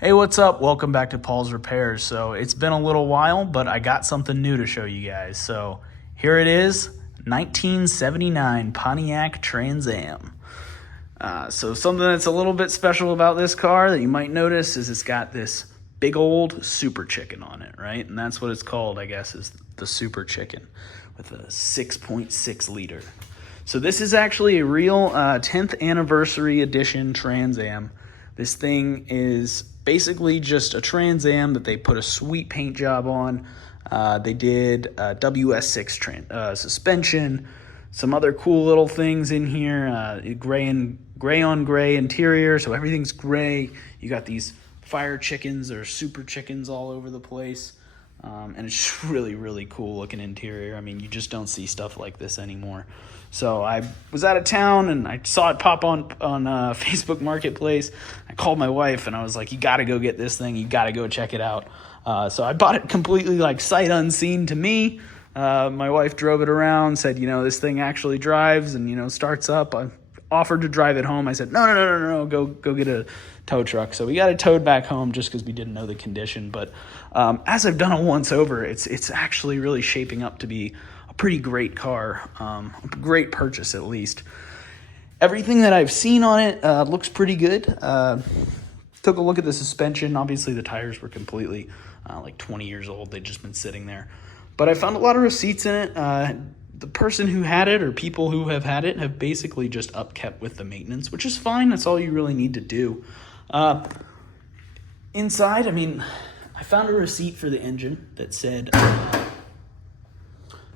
Hey, what's up? Welcome back to Paul's Repairs. So it's been a little while, but I got something new to show you guys. So here it is, 1979 Pontiac Trans Am. So something that's a little bit special about this car that you might notice is it's got this big old Super Chicken on it, right? And that's what it's called, I guess, is the Super Chicken with a 6.6 liter. So this is actually a real 10th anniversary edition Trans Am. This thing is basically just a Trans Am that they put a sweet paint job on. They did a WS6 suspension, some other cool little things in here, gray on gray interior, so everything's gray. You got these fire chickens or super chickens all over the place. And it's just really, really cool looking interior. I mean, you just don't see stuff like this anymore. So I was out of town and I saw it pop on Facebook Marketplace. I called my wife and I was like, you got to go get this thing. You got to go check it out. So I bought it completely like sight unseen to me. My wife drove it around, said, this thing actually drives and, starts up. I offered to drive it home. I said, no, go get a tow truck. So we got it towed back home just because we didn't know the condition. But as I've done it once over, it's actually really shaping up to be a pretty great car, a great purchase at least. Everything that I've seen on it looks pretty good. Took a look at the suspension. Obviously the tires were completely like 20 years old. They'd just been sitting there. But I found a lot of receipts in it. The person who had it or people who have had it have basically just upkept with the maintenance, which is fine. That's all you really need to do. Inside, I found a receipt for the engine that said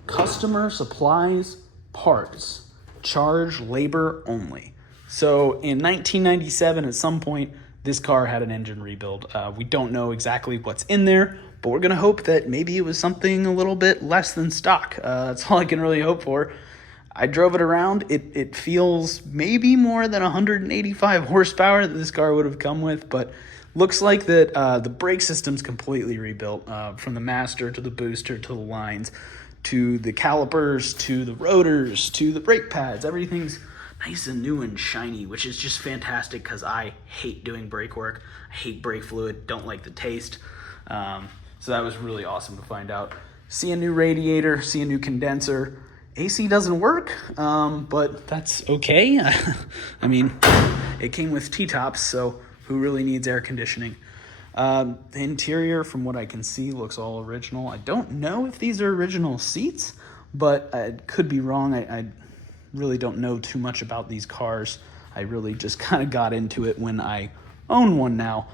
customer supplies parts, charge labor only. So in 1997, at some point, this car had an engine rebuild. We don't know exactly what's in there, but we're going to hope that maybe it was something a little bit less than stock. That's all I can really hope for. I drove it around. It feels maybe more than 185 horsepower that this car would have come with, but looks like that the brake system's completely rebuilt, from the master to the booster to the lines to the calipers to the rotors to the brake pads. Everything's nice and new and shiny, which is just fantastic because I hate doing brake work. I hate brake fluid, don't like the taste. So that was really awesome to find out. See a new radiator, see a new condenser. AC doesn't work, but that's okay. It came with T-tops, so who really needs air conditioning? The interior, from what I can see, looks all original. I don't know if these are original seats, but I could be wrong. I really don't know too much about these cars. I really just kind of got into it when I own one now.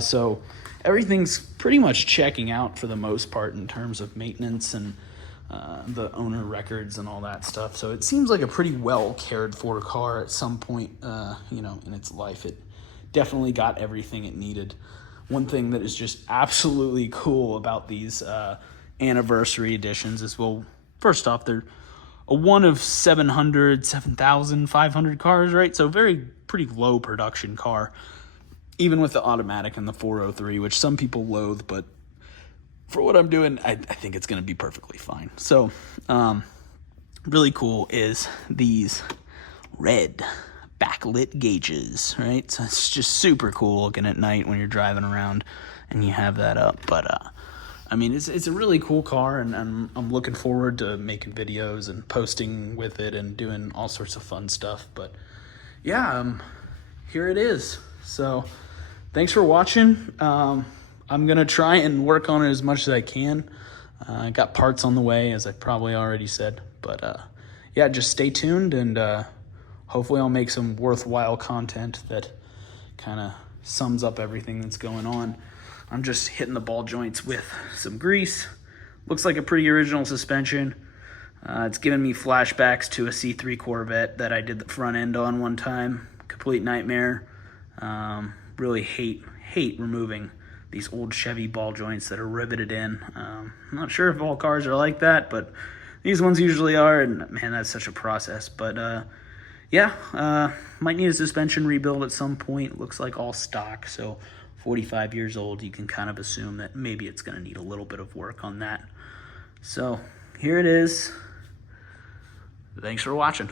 So everything's pretty much checking out for the most part in terms of maintenance and the owner records and all that stuff. So it seems like a pretty well cared for car at some point, in its life. It definitely got everything it needed. One thing that is just absolutely cool about these anniversary editions is, well, first off, they're a one of 7,500 cars, right? So pretty low production car, even with the automatic and the 403, which some people loathe, but for what I'm doing, I think it's going to be perfectly fine. So, really cool is these red backlit gauges, right? So it's just super cool looking at night when you're driving around and you have that up. But, it's a really cool car, and I'm looking forward to making videos and posting with it and doing all sorts of fun stuff. But, yeah, here it is. So, thanks for watching. I'm going to try and work on it as much as I can. I got parts on the way, as I probably already said. But, just stay tuned, and hopefully I'll make some worthwhile content that kind of sums up everything that's going on. I'm just hitting the ball joints with some grease. Looks like a pretty original suspension. It's giving me flashbacks to a C3 Corvette that I did the front end on one time. Complete nightmare. Really hate removing these old Chevy ball joints that are riveted in. I'm not sure if all cars are like that, but these ones usually are, and man, that's such a process. But might need a suspension rebuild at some point. Looks like all stock, so 45 years old, you can kind of assume that maybe it's going to need a little bit of work on that. So here it is. Thanks for watching.